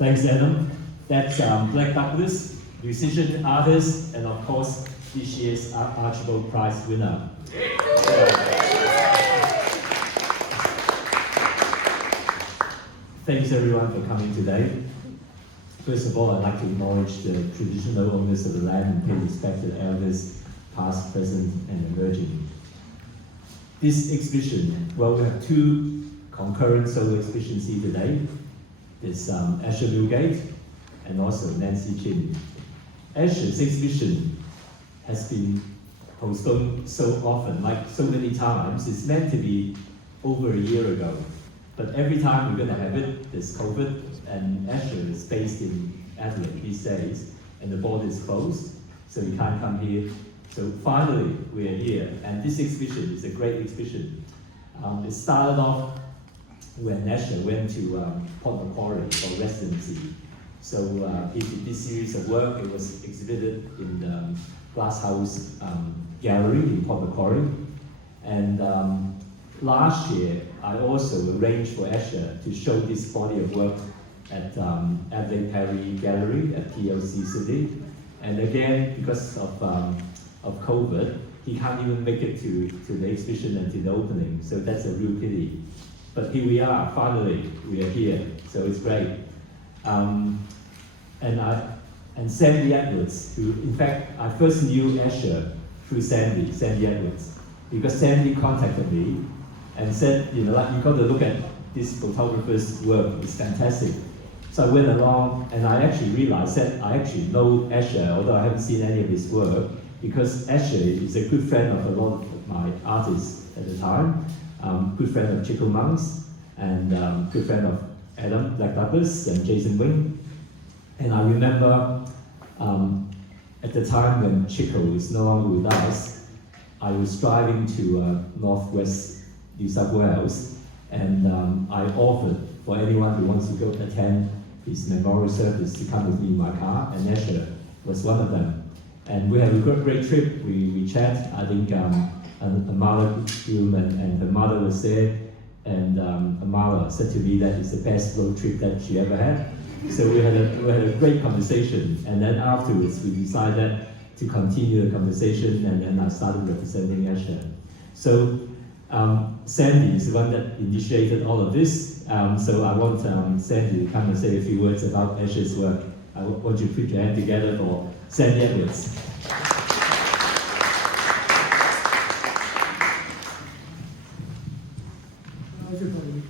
Thanks, Adam. That's Blak Douglas, musician, artist, and of course, this year's Archibald Prize winner. Thanks everyone for coming today. First of all, I'd like to acknowledge the traditional owners of the land and pay respect to the elders, past, present, and emerging. This exhibition, well, we have two concurrent solo exhibitions here today. There's Asher Milgate and also Nancy Chin. Asher's exhibition has been postponed so often, like so many times. It's meant to be over a year ago. But every time we're going to have it, there's COVID, and Asher is based in Adelaide these days, and the border is closed, so you can't come here. So finally, we are here, and this exhibition is a great exhibition. It started off when Asher went to Port Macquarie for residency. So he did this series of work. It was exhibited in the Glasshouse Gallery in Port Macquarie. And last year, I also arranged for Asher to show this body of work at Adelaide Perry Gallery at PLC City. And again, because of COVID, he can't even make it to the exhibition and to the opening. So that's a real pity. But here we are, finally, we are here, so it's great. And Sandy Edwards, who, in fact, I first knew Asher through Sandy Edwards, because Sandy contacted me and said, you got to look at this photographer's work, it's fantastic. So I went along, and I actually realized that I actually know Asher, although I haven't seen any of his work, because Asher is a good friend of a lot of my artists at the time. Good friend of Chico Monks, and good friend of Adam, Blak Douglas, and Jason Wing. And I remember at the time when Chico is no longer with us, I was driving to northwest New South Wales, and I offered for anyone who wants to go attend his memorial service to come with me in my car, and Asher was one of them. And we had a great trip. We chat. I think Amala Hume and her mother was there, and Amala said to me that it's the best road trip that she ever had. So we had a great conversation, and then afterwards we decided to continue the conversation, and then I started representing Asher. So Sandy is the one that initiated all of this, so I want Sandy to come and say a few words about Asher's work. I want you to put your hand together for Sandy Edwards. Everybody.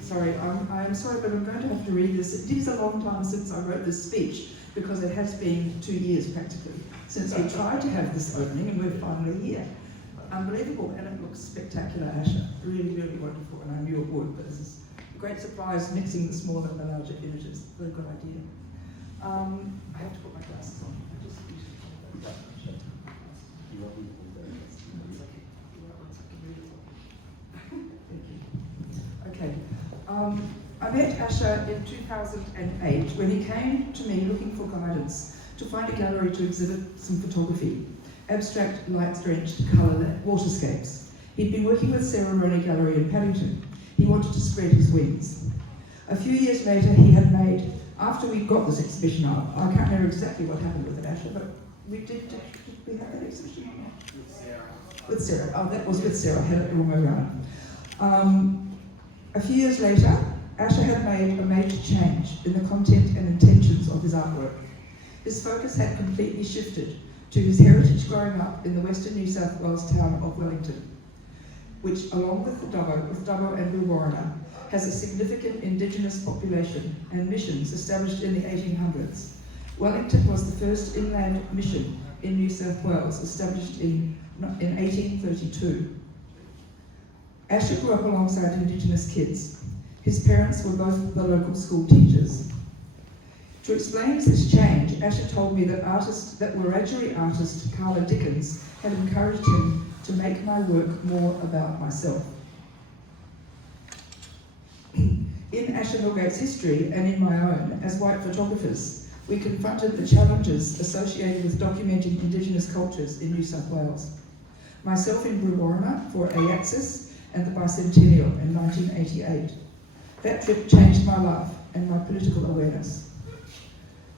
Sorry, I'm sorry, but I'm going to have to read this. It is a long time since I wrote this speech, because it has been 2 years practically since we tried to have this opening, and we're finally here. Unbelievable, and it looks spectacular, Asher. Really, really wonderful, and I knew it would, but this is a great surprise, mixing the smaller and the larger images. Very good idea. I have to put my glasses on. Okay. I met Asher in 2008 when he came to me looking for guidance to find a gallery to exhibit some photography, abstract, light-drenched colour waterscapes. He'd been working with Sarah Roney Gallery in Paddington. He wanted to spread his wings. A few years later, he had made, after we got this exhibition up, I can't remember exactly what happened with it, Asher, but we did we have that exhibition on? With Sarah. With Sarah. Oh, that was with Sarah. I had it the wrong way around. A few years later, Asher had made a major change in the content and intentions of his artwork. His focus had completely shifted to his heritage growing up in the western New South Wales town of Wellington, which, along with Dubbo and Brewarrina, has a significant Indigenous population and missions established in the 1800s. Wellington was the first inland mission in New South Wales, established in 1832. Asher grew up alongside Indigenous kids. His parents were both the local school teachers. To explain this change, Asher told me that Wiradjuri artist Carla Dickens had encouraged him to make my work more about myself. In Asher Milgate's history, and in my own, as white photographers, we confronted the challenges associated with documenting Indigenous cultures in New South Wales. Myself in Brewarrina for AAXIS and the Bicentennial in 1988. That trip changed my life and my political awareness.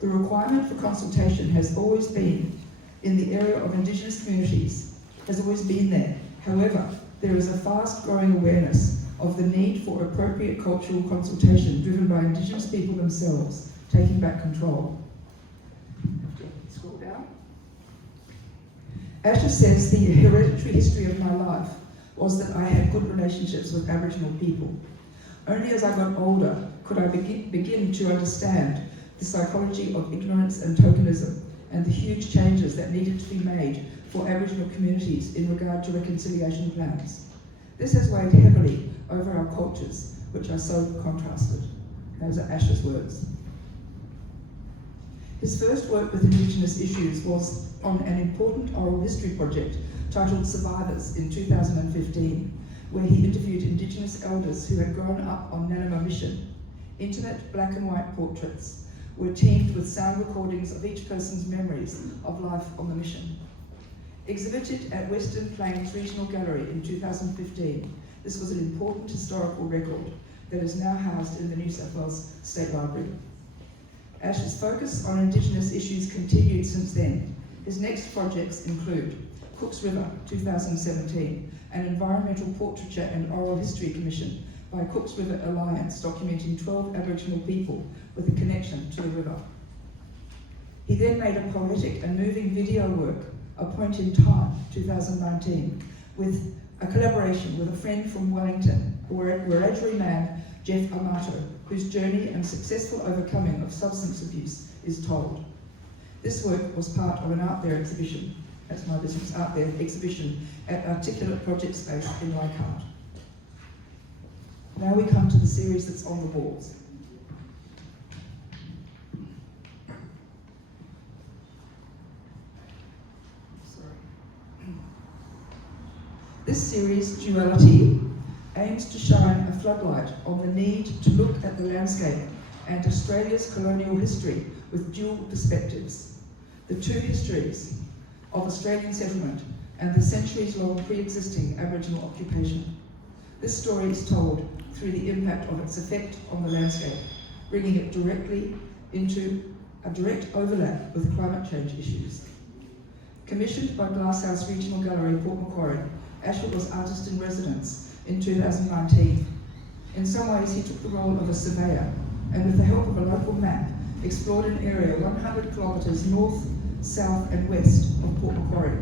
The requirement for consultation has always been in the area of Indigenous communities, has always been there. However, there is a fast-growing awareness of the need for appropriate cultural consultation driven by Indigenous people themselves, taking back control. Scroll down. Asher says the hereditary history of my life was that I had good relationships with Aboriginal people. Only as I got older could I begin to understand the psychology of ignorance and tokenism and the huge changes that needed to be made for Aboriginal communities in regard to reconciliation plans. This has weighed heavily over our cultures, which are so contrasted. Those are Asher's words. His first work with Indigenous issues was on an important oral history project titled Survivors in 2015, where he interviewed Indigenous elders who had grown up on Nanama Mission. Intimate black and white portraits were teamed with sound recordings of each person's memories of life on the mission. Exhibited at Western Plains Regional Gallery in 2015, this was an important historical record that is now housed in the New South Wales State Library. Asher's focus on Indigenous issues continued since then. His next projects include Cooks River 2017, an environmental portraiture and oral history commission by Cooks River Alliance documenting 12 Aboriginal people with a connection to the river. He then made a poetic and moving video work, A Point in Time 2019, with a collaboration with a friend from Wellington, Wiradjuri man Jeff Amato, whose journey and successful overcoming of substance abuse is told. This work was part of an Out There exhibition, that's my business, Out There exhibition at Articulate Project Space in Leichhardt. Now we come to the series that's on the walls. This series, Duality, aims to shine a floodlight on the need to look at the landscape and Australia's colonial history with dual perspectives. The two histories of Australian settlement and the centuries-long pre-existing Aboriginal occupation. This story is told through the impact of its effect on the landscape, bringing it directly into a direct overlap with climate change issues. Commissioned by Glasshouse Regional Gallery, Port Macquarie, Asher was artist in residence in 2019. In some ways, he took the role of a surveyor, and with the help of a local map, explored an area 100 kilometres north, south and west of Port Macquarie,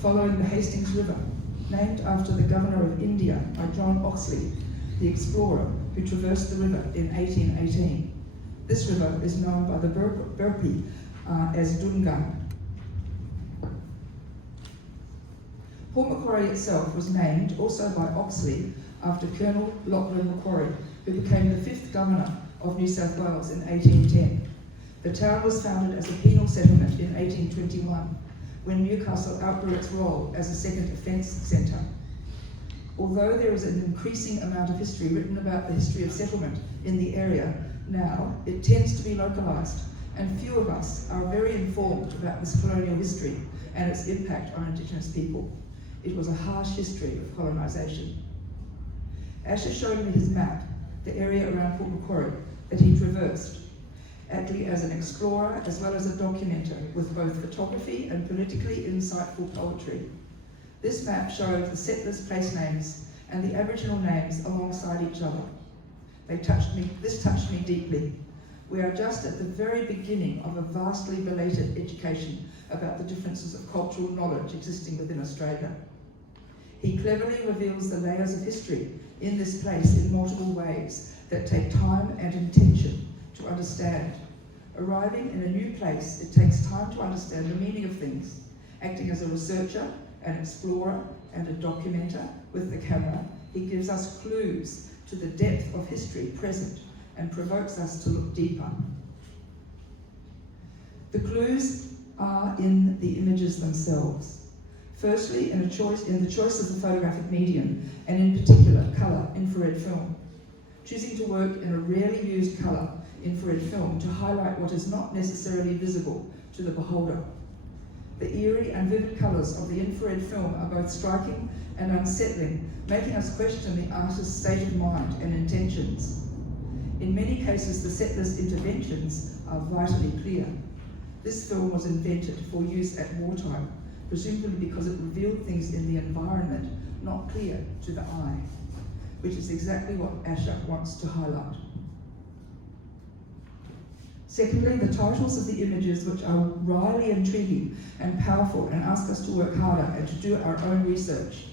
following the Hastings River, named after the Governor of India by John Oxley, the explorer who traversed the river in 1818. This river is known by the Burpee as Dungan. Port Macquarie itself was named also by Oxley after Colonel Lachlan Macquarie, who became the 5th Governor of New South Wales in 1810. The town was founded as a penal settlement in 1821, when Newcastle outgrew its role as a second offence centre. Although there is an increasing amount of history written about the history of settlement in the area now, it tends to be localised, and few of us are very informed about this colonial history and its impact on Indigenous people. It was a harsh history of colonisation. Asher showed me his map, the area around Port Macquarie that he traversed, acting as an explorer as well as a documenter with both photography and politically insightful poetry. This map showed the settlers' place names and the Aboriginal names alongside each other. This touched me deeply. We are just at the very beginning of a vastly belated education about the differences of cultural knowledge existing within Australia. He cleverly reveals the layers of history in this place in multiple ways that take time and intention to understand. Arriving in a new place, it takes time to understand the meaning of things. Acting as a researcher, an explorer, and a documenter with the camera, he gives us clues to the depth of history present and provokes us to look deeper. The clues are in the images themselves. Firstly, in the choice of the photographic medium, and in particular, colour, infrared film. Choosing to work in a rarely used colour, infrared film, to highlight what is not necessarily visible to the beholder. The eerie and vivid colours of the infrared film are both striking and unsettling, making us question the artist's state of mind and intentions. In many cases, the settlers' interventions are vitally clear. This film was invented for use at wartime, presumably because it revealed things in the environment not clear to the eye, which is exactly what Asher wants to highlight. Secondly, the titles of the images, which are wryly intriguing and powerful and ask us to work harder and to do our own research.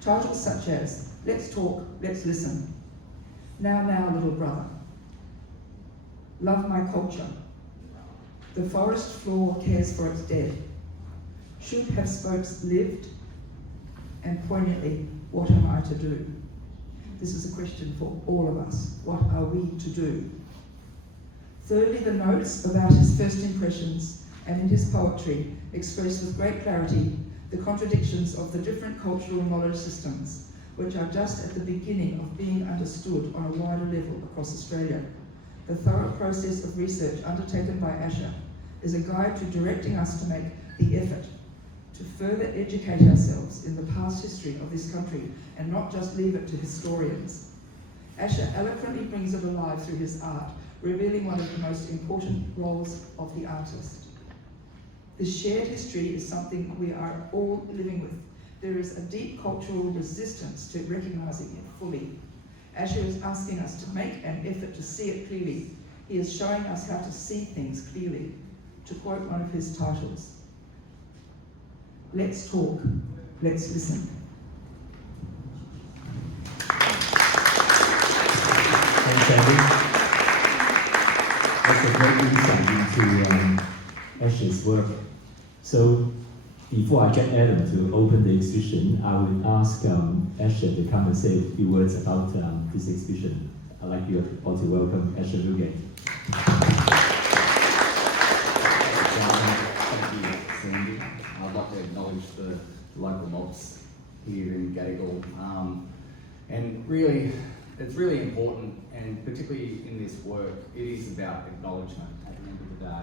Titles such as, Let's Talk, Let's Listen, Now, Now, Little Brother, Love My Culture, The Forest Floor Cares for Its Dead, Should Have Spokes Lived, and poignantly, What Am I to Do? This is a question for all of us. What are we to do? Thirdly, the notes about his first impressions and in his poetry express with great clarity the contradictions of the different cultural knowledge systems, which are just at the beginning of being understood on a wider level across Australia. The thorough process of research undertaken by Asher is a guide to directing us to make the effort to further educate ourselves in the past history of this country and not just leave it to historians. Asher eloquently brings it alive through his art, revealing one of the most important roles of the artist. This shared history is something we are all living with. There is a deep cultural resistance to recognizing it fully. Asher is asking us to make an effort to see it clearly. He is showing us how to see things clearly. To quote one of his titles, Let's talk, let's listen. Thanks, Andy. That's a great insight into Asher's work. So, before I get Adam to open the exhibition, I would ask Asher to come and say a few words about this exhibition. I'd like you all to welcome Asher Milgate. Thank you, Sandy. I'd like to acknowledge the local mobs here in Gadigal. And really, it's really important, and particularly in this work, it is about acknowledgement at the end of the day.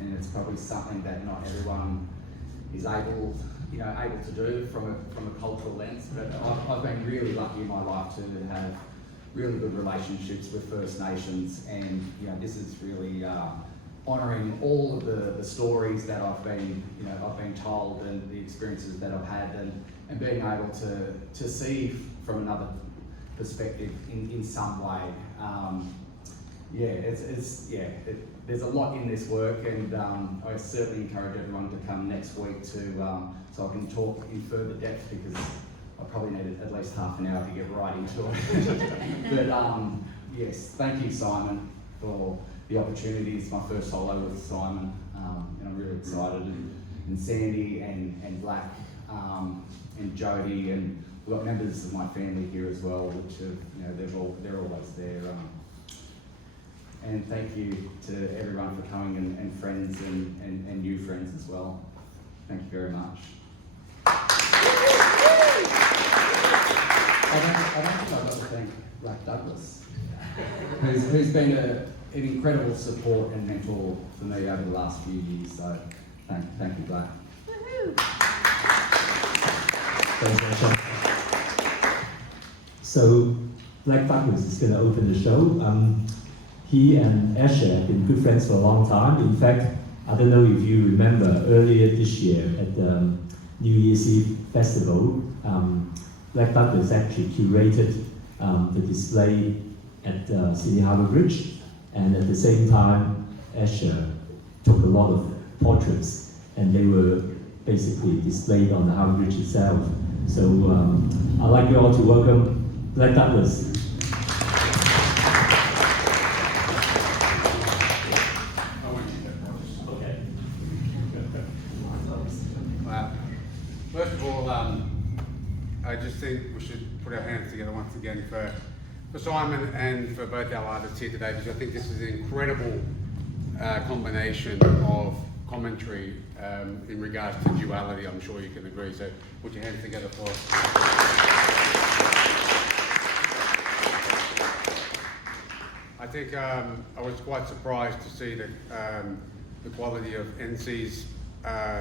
And it's probably something that not everyone is able to do from a cultural lens. But I've been really lucky in my life to have really good relationships with First Nations, and this is really honouring all of the stories that I've been told and the experiences that I've had, and being able to see from another perspective in some way. There's a lot in this work, and I certainly encourage everyone to come next week so I can talk in further depth, because I probably needed at least half an hour to get right into it. But yes, thank you, Simon, for the opportunity. It's my first solo with Simon, and I'm really excited. And Sandy and Blak and Jody, and we've got members of my family here as well, which they're always there. And thank you to everyone for coming, and friends and new friends as well. Thank you very much. I don't think I've got to thank Blak Douglas, who's been an incredible support and mentor for me over the last few years. So thank you, Blak. Thanks, Asher. So, Blak Douglas is going to open the show. He and Asher have been good friends for a long time. In fact, I don't know if you remember earlier this year at the New Year's Eve festival, Blak Douglas actually curated the display at Sydney Harbour Bridge, and at the same time, Asher took a lot of portraits, and they were basically displayed on the Harbour Bridge itself. So I'd like you all to welcome Blak Douglas. First of all, I just think we should put our hands together once again for Simon and for both our artists here today, because I think this is an incredible combination of commentary in regards to duality. I'm sure you can agree, so put your hands together for us. I think I was quite surprised to see that the quality of NC's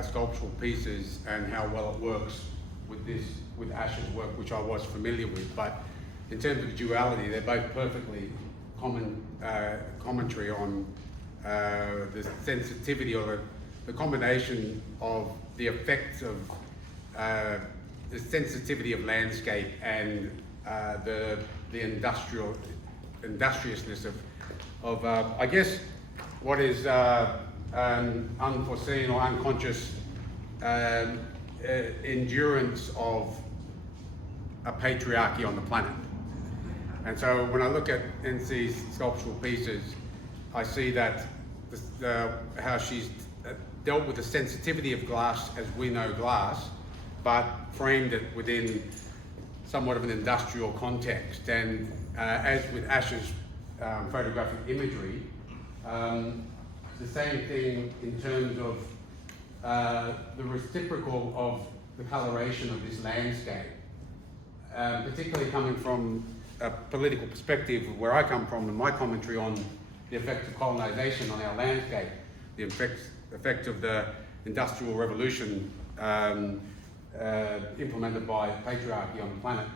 sculptural pieces and how well it works with Ash's work, which I was familiar with, but in terms of duality, they're both perfectly commentary on the sensitivity or the combination of the effects of the sensitivity of landscape and the industriousness of I guess what is unforeseen or unconscious endurance of a patriarchy on the planet. And so when I look at NC's sculptural pieces, I see that how she's dealt with the sensitivity of glass as we know glass, but framed it within somewhat of an industrial context. And as with Ash's photographic imagery, the same thing in terms of the reciprocal of the coloration of this landscape, particularly coming from a political perspective where I come from and my commentary on the effects of colonisation on our landscape, the effect of the Industrial Revolution implemented by patriarchy on the planet.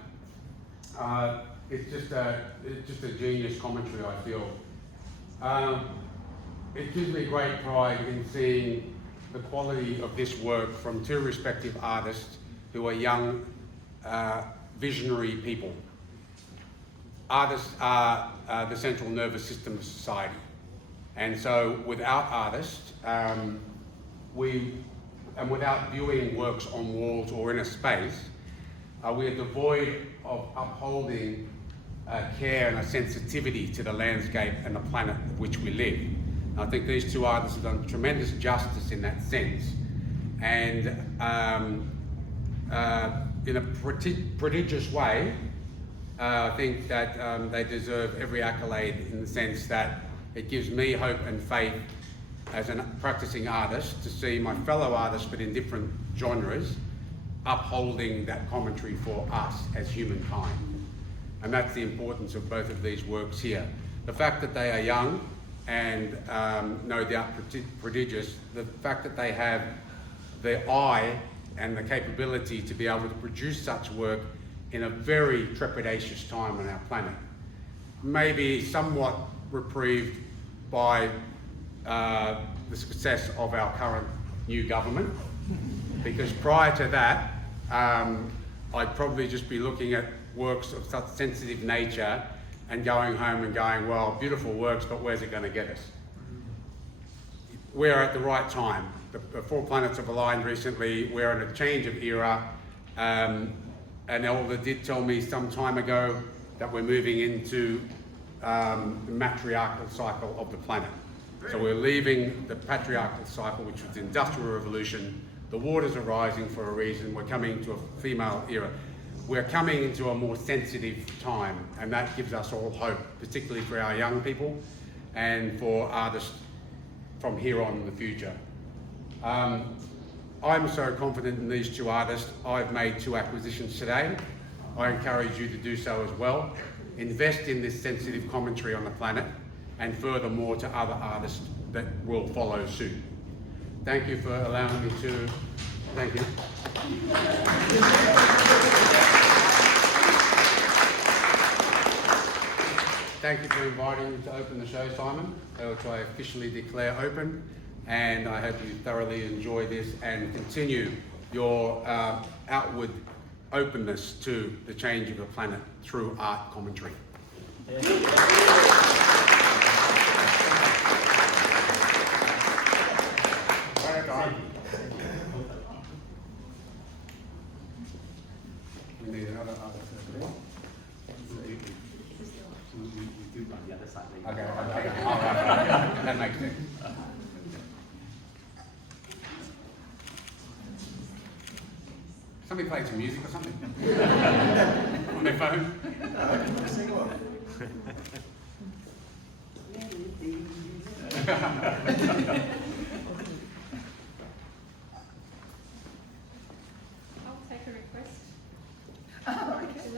It's just a genius commentary, I feel. It gives me great pride in seeing the quality of this work from two respective artists who are young, visionary people. Artists are the central nervous system of society. And so without artists, without viewing works on walls or in a space, we are devoid of upholding care and a sensitivity to the landscape and the planet of which we live. And I think these two artists have done tremendous justice in that sense. And in a prodigious way, I think that they deserve every accolade in the sense that it gives me hope and faith as a practicing artist to see my fellow artists, but in different genres, upholding that commentary for us as humankind. And that's the importance of both of these works here. The fact that they are young and no doubt prodigious, the fact that they have the eye and the capability to be able to produce such work in a very trepidatious time on our planet, maybe somewhat reprieved by the success of our current new government, because prior to that, I'd probably just be looking at works of such sensitive nature and going home and going, well, beautiful works, but where's it going to get us? We're at the right time. The four planets have aligned recently. We're in a change of era. And Elder did tell me some time ago that we're moving into the matriarchal cycle of the planet. So we're leaving the patriarchal cycle, which was the Industrial Revolution. The waters are rising for a reason. We're coming into a female era. We're coming into a more sensitive time, and that gives us all hope, particularly for our young people and for artists from here on in the future. I'm so confident in these two artists. I've made 2 acquisitions today. I encourage you to do so as well. Invest in this sensitive commentary on the planet, and furthermore to other artists that will follow suit. Thank you for allowing me to, thank you. Thank you for inviting me to open the show, Simon, which I officially declare open. And I hope you thoroughly enjoy this and continue your outward openness to the change of the planet through art commentary. We need another artist over there. We do on the other side. Okay, okay. All right. That makes sense. Somebody play some music or something on their phone. I'll take a request. Oh, okay.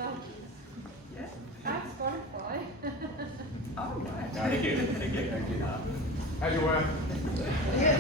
Yeah. That's Spotify. Oh, right. Thank you. Thank you. Thank you. How's your work? Yeah.